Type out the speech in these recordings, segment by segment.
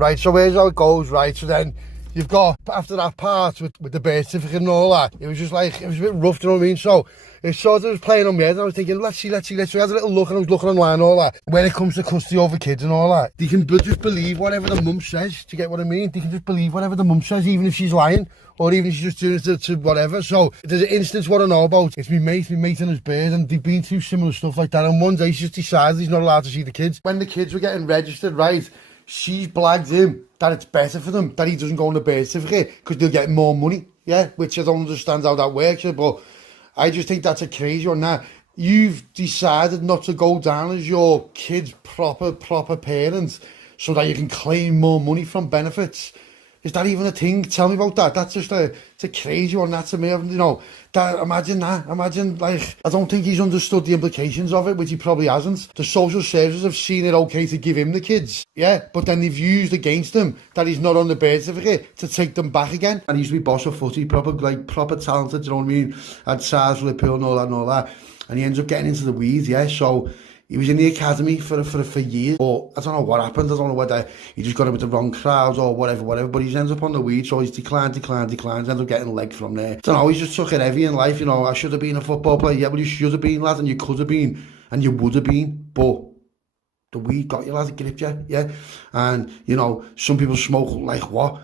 Right, so here's how it goes, right? So then you've got, after that part with the birth certificate and all that, it was just like, it was a bit rough, do you know what I mean? So it sort of was playing on my head, and I was thinking, let's see. So I had a little look, and I was looking online and all that. When it comes to custody over kids and all that, they can just believe whatever the mum says, do you get what I mean? They can just believe whatever the mum says, even if she's lying, or even if she's just doing it to whatever. So there's an instance what I know about, it's my mate and his bird, and they've been through similar stuff like that, and one day she just decided he's not allowed to see the kids. When the kids were getting registered, right, she's blagged him that it's better for them that he doesn't go on the birth certificate because they'll get more money, yeah, which I don't understand how that works, but I just think that's a crazy one. Now, you've decided not to go down as your kid's proper parents so that you can claim more money from benefits. Is that even a thing? Tell me about that. That's just it's a crazy one. That's to me, you know, imagine, like, I don't think he's understood the implications of it, which he probably hasn't. The social services have seen it okay to give him the kids, yeah, but then they've used against him that he's not on the birth certificate to take them back again. And he used to be boss of footy, proper talented, you know what I mean? Had size for the pill and all that. And he ends up getting into the weeds, yeah, so he was in the academy for years, but I don't know what happened. I don't know whether he just got in with the wrong crowds or whatever, but he ends up on the weed, so he's declined, ends up getting leg from there. I don't know, he's just took it heavy in life, you know. I should have been a football player, yeah, well you should have been, lad, and you could have been, and you would have been, but the weed got you, lad, it gripped you, yeah. And, you know, some people smoke like what?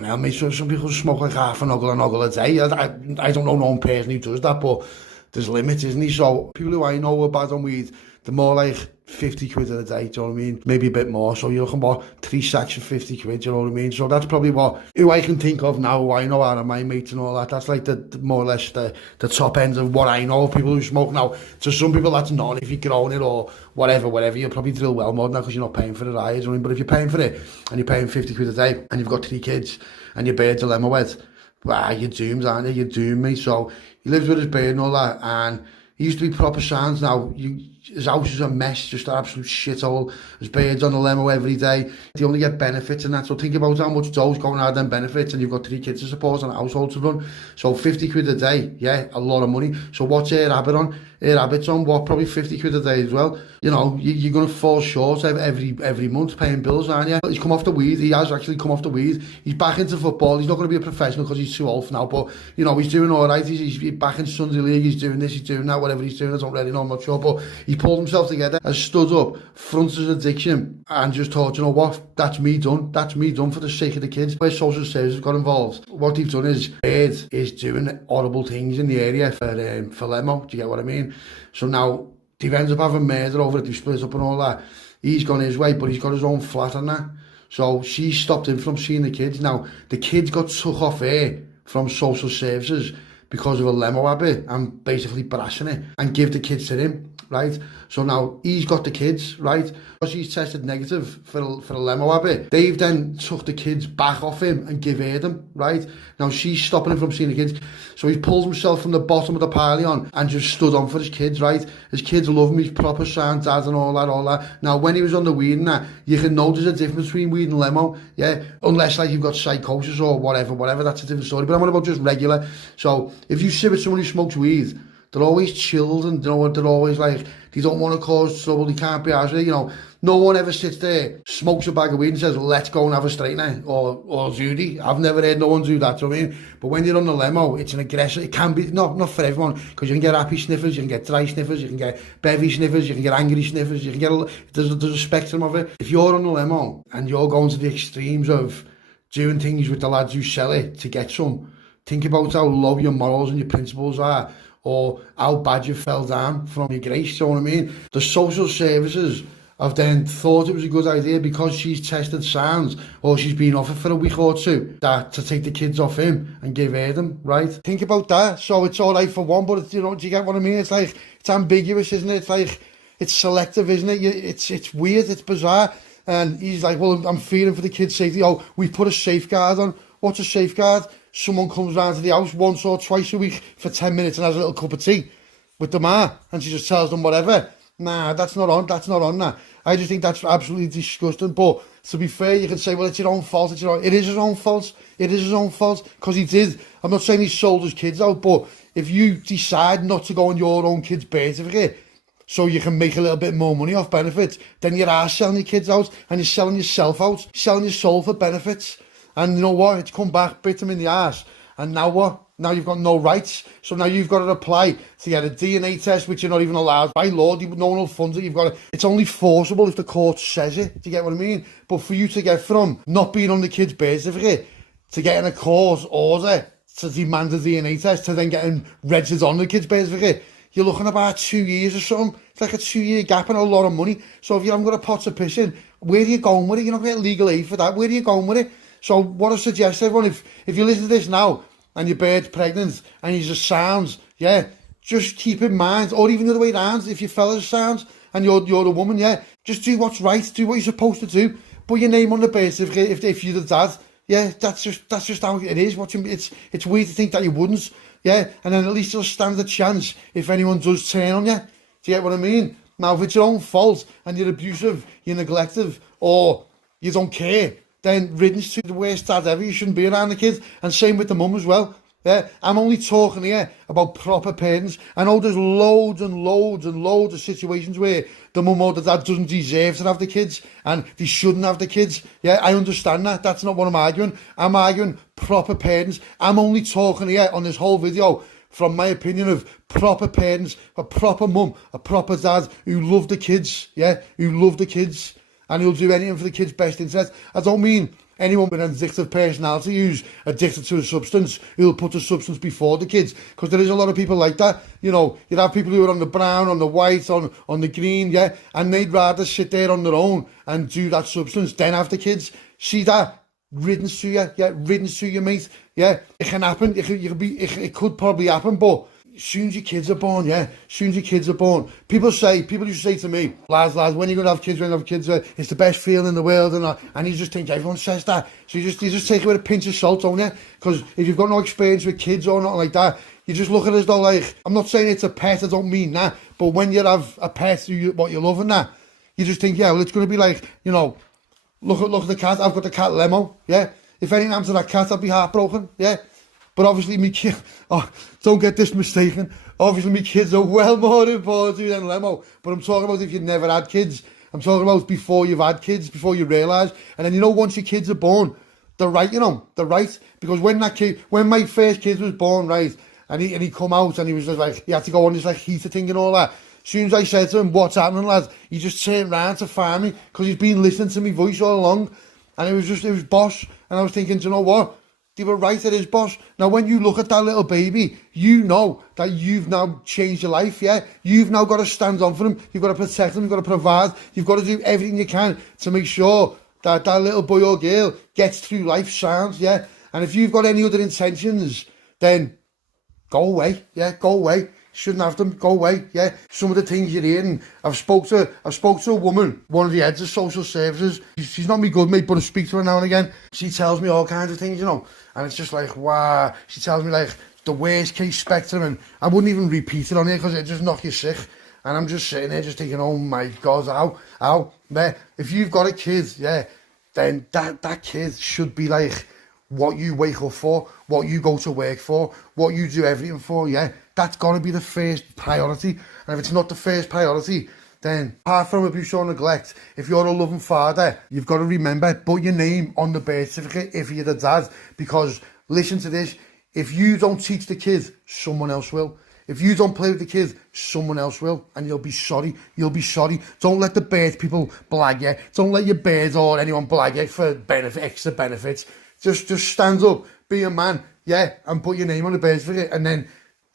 Now, mate, some people smoke like half a nuggle a day. I don't know no one person who does that, but there's limits, isn't he? So people who I know are bad on weed, they're more like 50 quid a day, do you know what I mean? Maybe a bit more. So you're looking about 3 sacks of 50 quid, do you know what I mean? So that's probably who I can think of now, who I know out of my mates and all that. That's like the more or less the top end of what I know of people who smoke now. To some people that's none. If you're growing it or whatever, you'll probably drill well more than that because you're not paying for it, are you? Do you know what I mean? But if you're paying for it and you're paying 50 quid a day and you've got 3 kids and your bird's dilemma with, well, you're doomed, aren't you? You're doomed, mate. So he lives with his bird and all that, and he used to be proper sounds. Now, his house is a mess, just an absolute shithole. His bird's on the limo every day. They only get benefits and that. So think about how much dought's going out of them benefits, and you've got 3 kids to support and a household to run. So 50 quid a day, yeah, a lot of money. So what's Air Rabbit on? Air Rabbit's on what? Probably 50 quid a day as well. You know, you're going to fall short every month paying bills, aren't you? He's come off the weed. He has actually come off the weed. He's back into football. He's not going to be a professional because he's too old now, but, you know, he's doing all right. He's back in Sunday League. He's doing this, he's doing that, whatever he's doing. I don't really know, I'm not sure, but he pulled himself together, has stood up, fronted his addiction, and just thought, you know what, that's me done for the sake of the kids. Where social services got involved, what they've done is Bird is doing horrible things in the area for Lemo, do you get what I mean? So now they've ended up having murder over it, they've split up and all that. He's gone his way, but he's got his own flat and that. So she stopped him from seeing the kids. Now, the kids got took off air from social services because of a lemo habit and basically brassing it and give the kids to him, right? So now he's got the kids, right? Because he's tested negative for a lemo habit, they've then took the kids back off him and give her them, right? Now she's stopping him from seeing the kids. So he's pulled himself from the bottom of the pile and just stood on for his kids, right? His kids love him, he's proper sound dad and all that. Now when he was on the weed and that, you can notice a difference between weed and lemo, yeah? Unless like you've got psychosis or whatever, that's a different story. But I'm on about just regular. So if you sit with someone who smokes weed, they're always chilled and, you know, they're always like, they don't want to cause trouble, they can't be arsed, you know. No one ever sits there, smokes a bag of weed and says, let's go and have a straightener or Judy. I've never heard no one do that, do you know what I mean? But when you're on the lemo, it's an aggressive, it can be, not for everyone, because you can get happy sniffers, you can get dry sniffers, you can get bevy sniffers, you can get angry sniffers, you can get, there's a spectrum of it. If you're on the lemo and you're going to the extremes of doing things with the lads who sell it to get some, think about how low your morals and your principles are, or how bad you fell down from your grace, you know what I mean? The social services have then thought it was a good idea because she's tested sounds or she's been off it for a week or two, that to take the kids off him and give her them, right? Think about that. So it's all right for one, but it's, you know, do you get what I mean? It's like, it's ambiguous, isn't it? It's like, it's selective, isn't it? It's weird, it's bizarre. And he's like, well, I'm fearing for the kids' safety. Oh, we put a safeguard on. What's a safeguard? Someone comes round to the house once or twice a week for 10 minutes and has a little cup of tea with the ma, and she just tells them whatever. Nah, that's not on that. I just think that's absolutely disgusting. But to be fair, you can say, well, it's your own fault. It is his own fault. It is his own fault because he did. I'm not saying he sold his kids out, but if you decide not to go on your own kid's birth certificate, so you can make a little bit more money off benefits, then you are selling your kids out and you're selling yourself out, selling your soul for benefits. And you know what? It's come back, bit them in the arse. And now what? Now you've got no rights. So now you've got to apply to get a DNA test, which you're not even allowed by law. No one will fund it. It's only forcible if the court says it. Do you get what I mean? But for you to get from not being on the kid's birth certificate to getting a court order to demand a DNA test to then getting registered on the kid's birth certificate, you're looking about 2 years or something. It's like a 2-year gap and a lot of money. So if you haven't got a pot to piss in, where are you going with it? You're not going to get legal aid for that. Where are you going with it? So what I suggest everyone, if you listen to this now and your bird's pregnant and you just sounds, yeah, just keep in mind, or even the other way around, if your fella's sounds and you're a woman, yeah, just do what's right, do what you're supposed to do. Put your name on the birth certificate if you're the dad. Yeah, that's just how it is. It's weird to think that you wouldn't. Yeah, and then at least you'll stand a chance if anyone does turn on you. Do you get what I mean? Now, if it's your own fault and you're abusive, you're neglective, or you don't care, then riddance to the worst dad ever. You shouldn't be around the kids. And same with the mum as well. Yeah, I'm only talking here about proper parents. I know there's loads and loads and loads of situations where the mum or the dad doesn't deserve to have the kids and they shouldn't have the kids. Yeah, I understand that. That's not what I'm arguing. I'm arguing proper parents. I'm only talking here on this whole video from my opinion of proper parents, a proper mum, a proper dad who love the kids. Yeah, who love the kids and who'll do anything for the kids' best interest. I don't mean anyone with an addictive personality who's addicted to a substance, who'll put the substance before the kids. Because there is a lot of people like that. You know, you'd have people who are on the brown, on the white, on the green, yeah, and they'd rather sit there on their own and do that substance than have the kids. See that? Riddance to you, yeah, riddance to you, mate. Yeah, it can happen, it could probably happen, but as soon as your kids are born, yeah, as soon as your kids are born, people used to say to me, lads, when are you going to have kids, when you have kids, it's the best feeling in the world, and you just think everyone says that, so you just take it with a pinch of salt, don't you? Because if you've got no experience with kids or nothing like that, you just look at it as though, like, I'm not saying it's a pet, I don't mean that, but when you have a pet, what you're loving that, you just think, yeah, well, it's going to be like, you know, look at the cat, I've got the cat Lemo, yeah, if anything happened to that cat, I'd be heartbroken, yeah. But obviously me kids, don't get this mistaken, obviously me kids are well more important to you than Lemo, but I'm talking about if you've never had kids, I'm talking about before you've had kids, before you realise, and then you know once your kids are born, they're right, you know, they're right, because when my first kid was born, right, and he come out and he was just like, he had to go on this like heater thing and all that, as soon as I said to him, what's happening lad, he just turned round to find me, because he's been listening to my voice all along, and it was boss, and I was thinking, do you know what? They were right, it is, boss. Now, when you look at that little baby, you know that you've now changed your life, yeah? You've now got to stand on for him. You've got to protect him. You've got to provide. You've got to do everything you can to make sure that that little boy or girl gets through life sound, yeah? And if you've got any other intentions, then go away, yeah? Go away. Shouldn't have them, go away, yeah? Some of the things you're hearing, I've spoke to a woman, one of the heads of social services. She's not me good mate, but I speak to her now and again. She tells me all kinds of things, you know, and it's just like, wow. She tells me like the worst case spectrum, and I wouldn't even repeat it on here because it just knock you sick. And I'm just sitting there just thinking, oh my God, how, man, if you've got a kid, yeah, then that kid should be like what you wake up for, what you go to work for, what you do everything for, yeah? That's got to be the first priority. And if it's not the first priority, then apart from abuse or neglect, if you're a loving father, you've got to remember, put your name on the birth certificate if you're the dad. Because listen to this, if you don't teach the kid, someone else will. If you don't play with the kid, someone else will. And you'll be sorry. You'll be sorry. Don't let the bird people blag you. Don't let your bird or anyone blag you for extra benefits. Just stand up, be a man, yeah, and put your name on the birth certificate, and then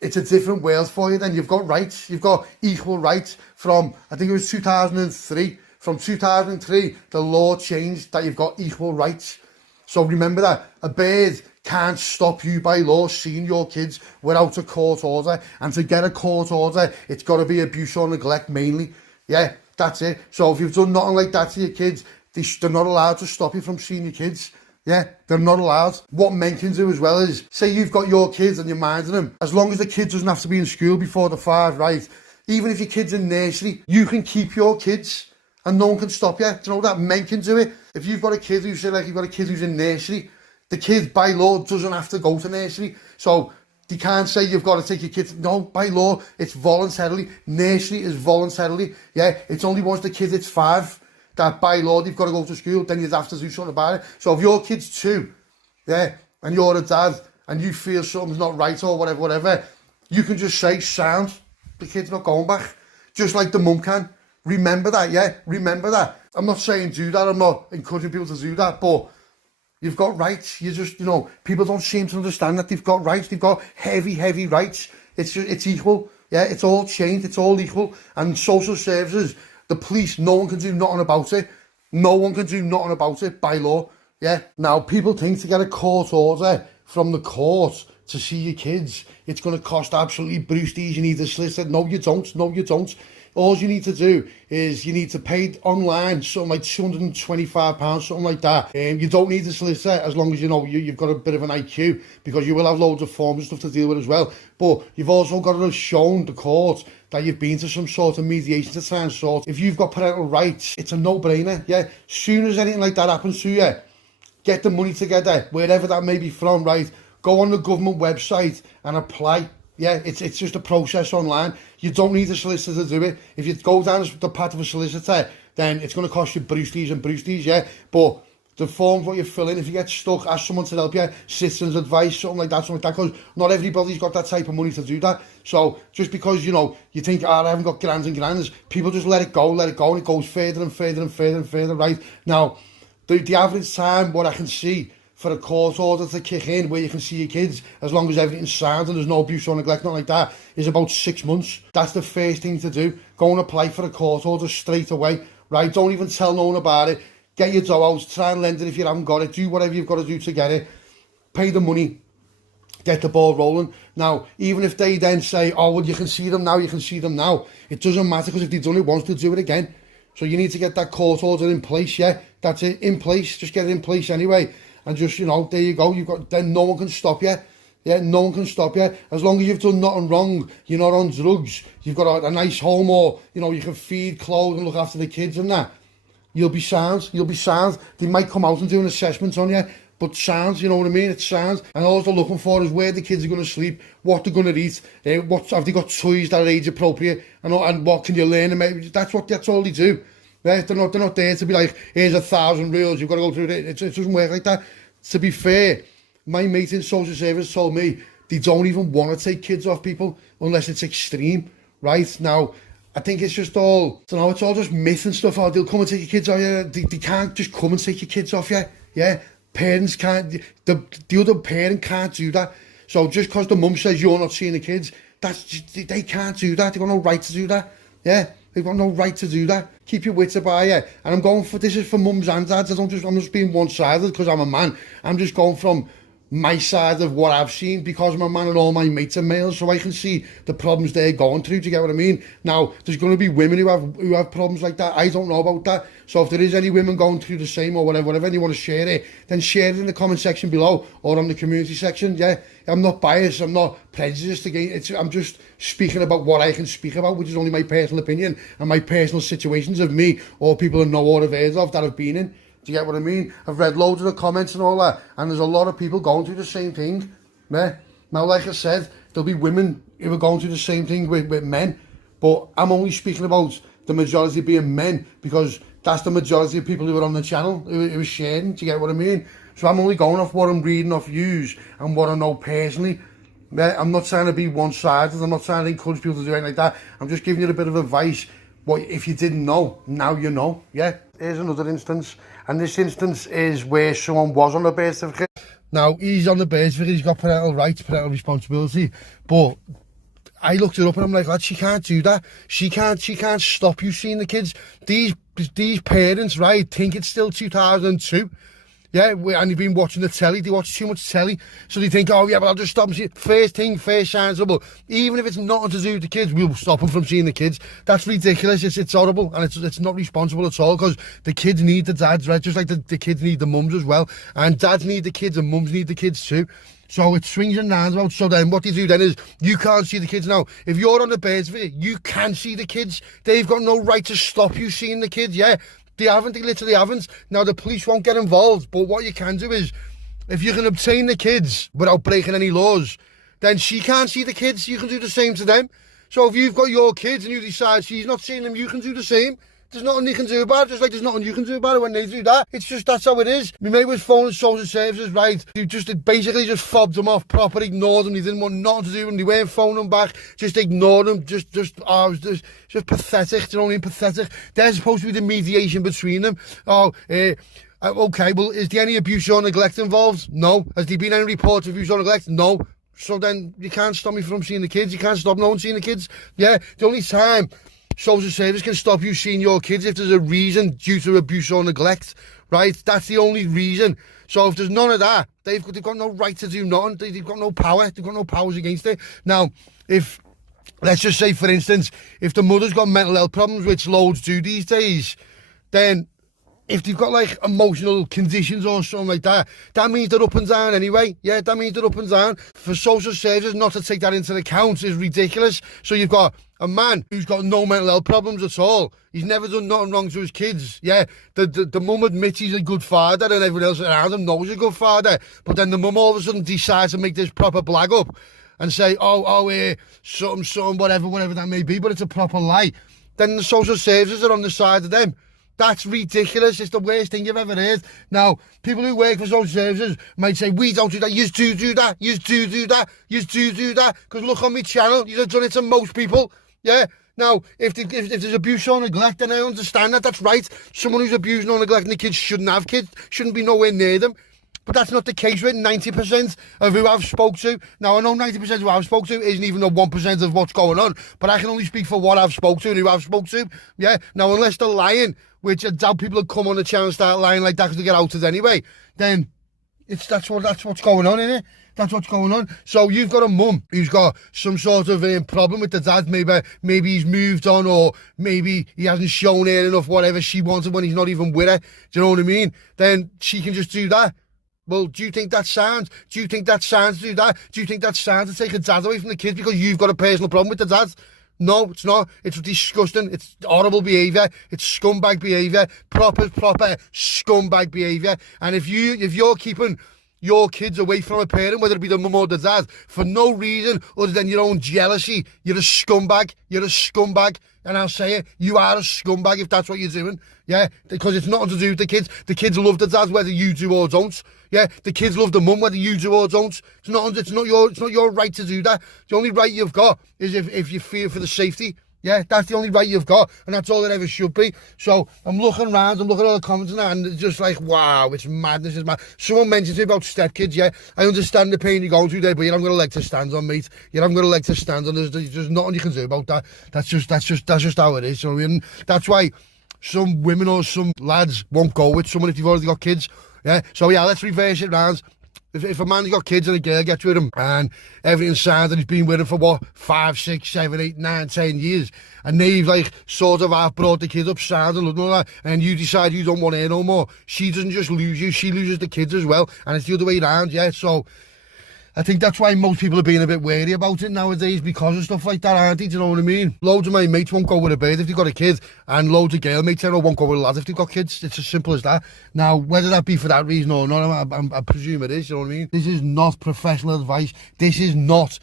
it's a different world for you. Then you've got rights, you've got equal rights from, I think it was 2003. From 2003, the law changed that you've got equal rights. So remember that a bird can't stop you by law seeing your kids without a court order. And to get a court order, it's got to be abuse or neglect mainly. Yeah, that's it. So if you've done nothing like that to your kids, they're not allowed to stop you from seeing your kids. Yeah, they're not allowed. What men can do as well is, say you've got your kids and you're minding them, as long as the kid doesn't have to be in school before the 5, right? Even if your kid's in nursery, you can keep your kids and no one can stop you. Do you know that? Men can do it. If you've got a kid who's, say like you've got a kid who's in nursery, the kid by law doesn't have to go to nursery. So They can't say you've got to take your kids. No, by law, it's voluntarily. Nursery is voluntarily. Yeah, it's only once the kid hits 5 that by law they've got to go to school. Then you'd have to do something about it. So if your kid's 2, yeah, and you're a dad and you feel something's not right or whatever, you can just say, sound, the kid's not going back. Just like the mum can. Remember that, yeah? Remember that. I'm not saying do that. I'm not encouraging people to do that, but you've got rights. You just, people don't seem to understand that they've got rights. They've got heavy rights. It's equal. Yeah, it's all changed. It's all equal. And social services, the police, no one can do nothing about it. No one can do nothing about it by law. Yeah. Now, people think to get a court order from the court to see your kids, it's going to cost absolutely brewsties. You need a solicitor. No, you don't. No, you don't. All you need to do is you need to pay online something like £225, something like that. You don't need a solicitor as long as you've got a bit of an IQ, because you will have loads of forms and stuff to deal with as well. But you've also got to have shown the court that you've been to some sort of mediation to try and sort. If you've got parental rights, it's a no-brainer. Yeah, soon as anything like that happens to you, get the money together, wherever that may be from, right? Go on the government website and apply. Yeah, it's just a process online. You don't need a solicitor to do it. If you go down the path of a solicitor, then it's going to cost you brewsties, yeah? But the forms what you fill in, if you get stuck, ask someone to help you, citizens advice, something like that, because not everybody's got that type of money to do that. So just because, you think, I haven't got grands and grands, people just let it go, and it goes further and further, right? Now, the average time, what I can see, for a court order to kick in where you can see your kids, as long as everything's sound and there's no abuse or neglect, nothing like that, is about 6 months. That's the first thing to do. Go and apply for a court order straight away, right? Don't even tell no one about it. Get your dough out, try and lend it if you haven't got it. Do whatever you've got to do to get it. Pay the money. Get the ball rolling. Now, even if they then say, oh, well, you can see them now, it doesn't matter, because if they've done it once, they'll do it again. So you need to get that court order in place, yeah? That's it, in place. Just get it in place anyway. And just, there you go. Then no one can stop you. Yeah, no one can stop you. As long as you've done nothing wrong, you're not on drugs, you've got a nice home, or, you can feed, clothe and look after the kids and that, you'll be sound. They might come out and do an assessment on you, but sound, you know what I mean? It's sound. And all they're looking for is where the kids are going to sleep, what they're going to eat, have they got toys that are age appropriate, and what can you learn? That's all they do. They're not there to be like, here's 1,000 rules, you've got to go through it. It doesn't work like that. To be fair, my mate in social service told me they don't even want to take kids off people unless it's extreme, right? Now, I think it's just all, it's all just myth and stuff. Oh, they'll come and take your kids off you. They can't just come and take your kids off you. Yeah, parents can't, the other parent can't do that. So just because the mum says you're not seeing the kids, they can't do that. They've got no right to do that. Yeah. They've got no right to do that. Keep your wits about you. And I'm going for, this is for mums and dads. I'm just being one-sided because I'm a man. I'm just going from my side of what I've seen, because I'm a man and all my mates are males, so I can see the problems they're going through. Do you get what I mean? Now, there's going to be women who have problems like that. I don't know about that. So if there is any women going through the same or whatever, and you want to share it, then share it in the comment section below or on the community section. Yeah, I'm not biased. I'm not prejudiced against it. I'm just speaking about what I can speak about, which is only my personal opinion and my personal situations of me or people I know or have heard of that have been in. Do you get what I mean? I've read loads of the comments and all that, and there's a lot of people going through the same thing. Yeah? Now, like I said, there'll be women who are going through the same thing with men, but I'm only speaking about the majority being men, because that's the majority of people who are on the channel, who are sharing. Do you get what I mean? So I'm only going off what I'm reading off views and what I know personally. Yeah? I'm not trying to be one-sided. I'm not trying to encourage people to do anything like that. I'm just giving you a bit of advice. What if you didn't know, now you know. Yeah? Here's another instance. And this instance is where someone was on the birth certificate. Now, he's on the birth certificate, he's got parental rights, parental responsibility. But I looked it up and I'm like, lad, she can't do that. She can't stop you seeing the kids. These parents, right, think it's still 2002. Yeah, and they've been watching the telly. They watch too much telly. So they think, oh, yeah, but I'll just stop them seeing. First sign trouble. Even if it's nothing to do with the kids, we'll stop them from seeing the kids. That's ridiculous. It's horrible. And it's not responsible at all, because the kids need the dads, right? Just like the kids need the mums as well. And dads need the kids and mums need the kids too. So it swings and roundabouts. So then what they do then is, you can't see the kids now. If you're on the birth certificate, you can see the kids. They've got no right to stop you seeing the kids, yeah? They literally haven't. Now, the police won't get involved, but what you can do is, if you can obtain the kids without breaking any laws, then she can't see the kids. You can do the same to them. So if you've got your kids and you decide she's not seeing them, you can do the same. There's nothing you can do about it, just like there's nothing you can do about it when they do that. It's just, that's how it is. My mate was phoning social services, right? He just basically just fobbed them off proper, ignored them. He didn't want nothing to do with them. They weren't phoning them back, just ignored them. It was just pathetic, do you know what I mean? Pathetic. There's supposed to be the mediation between them. Okay, well, is there any abuse or neglect involved? No. Has there been any reports of abuse or neglect? No. So then you can't stop me from seeing the kids. You can't stop no one seeing the kids. Yeah, the only time social service can stop you seeing your kids if there's a reason due to abuse or neglect, right? That's the only reason. So if there's none of that, they've got no right to do nothing. They've got no power. They've got no powers against it. Now, if, let's just say, for instance, if the mother's got mental health problems, which loads do these days, then if they've got like emotional conditions or something like that, that means they're up and down anyway. Yeah, that means they're up and down. For social services not to take that into account is ridiculous. So you've got a man who's got no mental health problems at all. He's never done nothing wrong to his kids. Yeah, the mum admits he's a good father and everyone else around him knows he's a good father. But then the mum all of a sudden decides to make this proper blag up and say, something, whatever that may be, but it's a proper lie. Then the social services are on the side of them. That's ridiculous. It's the worst thing you've ever heard. Now, people who work for social services might say, we don't do that. You do that. You do that. You do that. Because look on my channel. You've done it to most people. Yeah. Now, if there's abuse or neglect, then I understand that. That's right. Someone who's abusing or neglecting the kids shouldn't have kids. Shouldn't be nowhere near them. But that's not the case with 90% of who I've spoke to. Now, I know 90% of who I've spoke to isn't even the 1% of what's going on. But I can only speak for what I've spoke to and who I've spoke to. Yeah. Now, unless they're lying, which I doubt people would come on the channel and start lying like that because they get outed anyway, then that's what's going on, innit? That's what's going on. So you've got a mum who's got some sort of problem with the dad. Maybe he's moved on, or maybe he hasn't shown her enough whatever she wanted when he's not even with her. Do you know what I mean? Then she can just do that. Well, do you think that sounds? Do you think that sounds to do that? Do you think that sounds to take a dad away from the kids because you've got a personal problem with the dad? No, it's not. It's disgusting. It's horrible behaviour. It's scumbag behaviour. Proper scumbag behaviour. And if you're keeping your kids away from a parent, whether it be the mum or the dad, for no reason other than your own jealousy, you're a scumbag. You're a scumbag. And I'll say it, you are a scumbag if that's what you're doing. Yeah, because it's nothing to do with the kids. The kids love the dad whether you do or don't. Yeah, the kids love the mum whether you do or don't. It's not your right to do that. The only right you've got is if you fear for the safety. Yeah, that's the only right you've got, and that's all it ever should be. So I'm looking around, I'm looking at all the comments and that, and it's just like, wow, it's madness, it's mad. Someone mentioned about stepkids, yeah, I understand the pain you're going through there, but you haven't got a leg to stand on, mate. You haven't got a leg to stand on. There's nothing you can do about that. That's just how it is. So I mean, that's why some women or some lads won't go with someone if you've already got kids. Yeah. So yeah, let's reverse it round. If a man's got kids and a girl gets with him and everything's sound and he's been with him for what, 5, 6, 7, 8, 9, 10 years, and they've like sort of half brought the kids up sound and all that, and you decide you don't want her no more, she doesn't just lose you, she loses the kids as well, and it's the other way around. Yeah. So I think that's why most people are being a bit wary about it nowadays, because of stuff like that, aren't they? Do you know what I mean? Loads of my mates won't go with a bird if they've got a kid, and loads of girl mates won't go with a lad if they've got kids. It's as simple as that. Now, whether that be for that reason or not, I presume it is, you know what I mean? This is not professional advice. This is not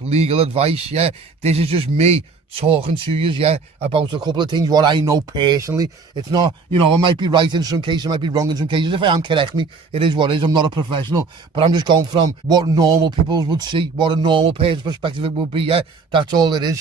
legal advice, yeah? This is just me talking to you, yeah, about a couple of things, what I know personally. It's not, I might be right in some cases, I might be wrong in some cases. If I am, correct me. It is what it is. I'm not a professional, but I'm just going from what normal people would see, what a normal person's perspective it would be, yeah. That's all it is.